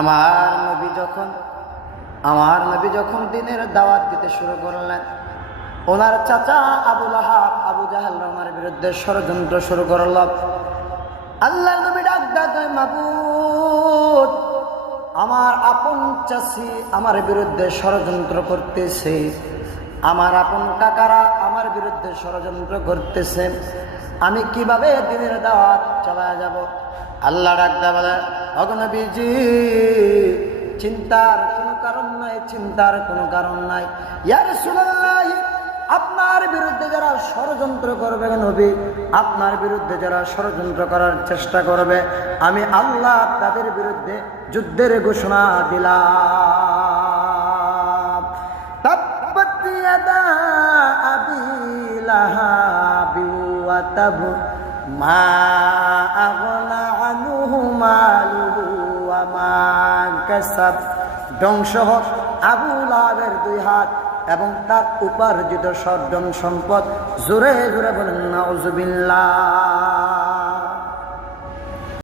আমার নবী যখন দিনের দাওয়াত দিতে শুরু করলেন, ওনার চাচা আবু লাহাব, আবু জাহেল ওনার বিরুদ্ধে ষড়যন্ত্র শুরু করল। আল্লাহর নবী ডাক দেয়, মাবুদ, আমার আপন চাচি আমার বিরুদ্ধে ষড়যন্ত্র করতেছে, আমার আপন কাকারা আমার বিরুদ্ধে ষড়যন্ত্র করতেছে, আমি কিভাবে দিনের দাওয়াত চালায়া যাব? আল্লাহ ডাক দেয় বলে, ওগো নবীজি, চিন্তার কোনো কারণ নাই, চিন্তার কোনো কারণ নাই। ইয়া রাসূলুল্লাহ, আপনার বিরুদ্ধে যারা ষড়যন্ত্র করবে নবী, আপনার বিরুদ্ধে যারা ষড়যন্ত্র করার চেষ্টা করবে, আমি আল্লাহ তাদের বিরুদ্ধে যুদ্ধের ঘোষণা দিলাম। তাব্বাত ইয়াদা আবি লাহাবি ওয়া তাব, মা আগনা আনহু মালুহু ওয়া মা কাসাব। ধ্বংস হোক আবু লাহাবের দুই হাত এবং তার উপার্জিত সব ধন সম্পদ। জোরে জোরে বলেন নাউজুবিল্লাহ।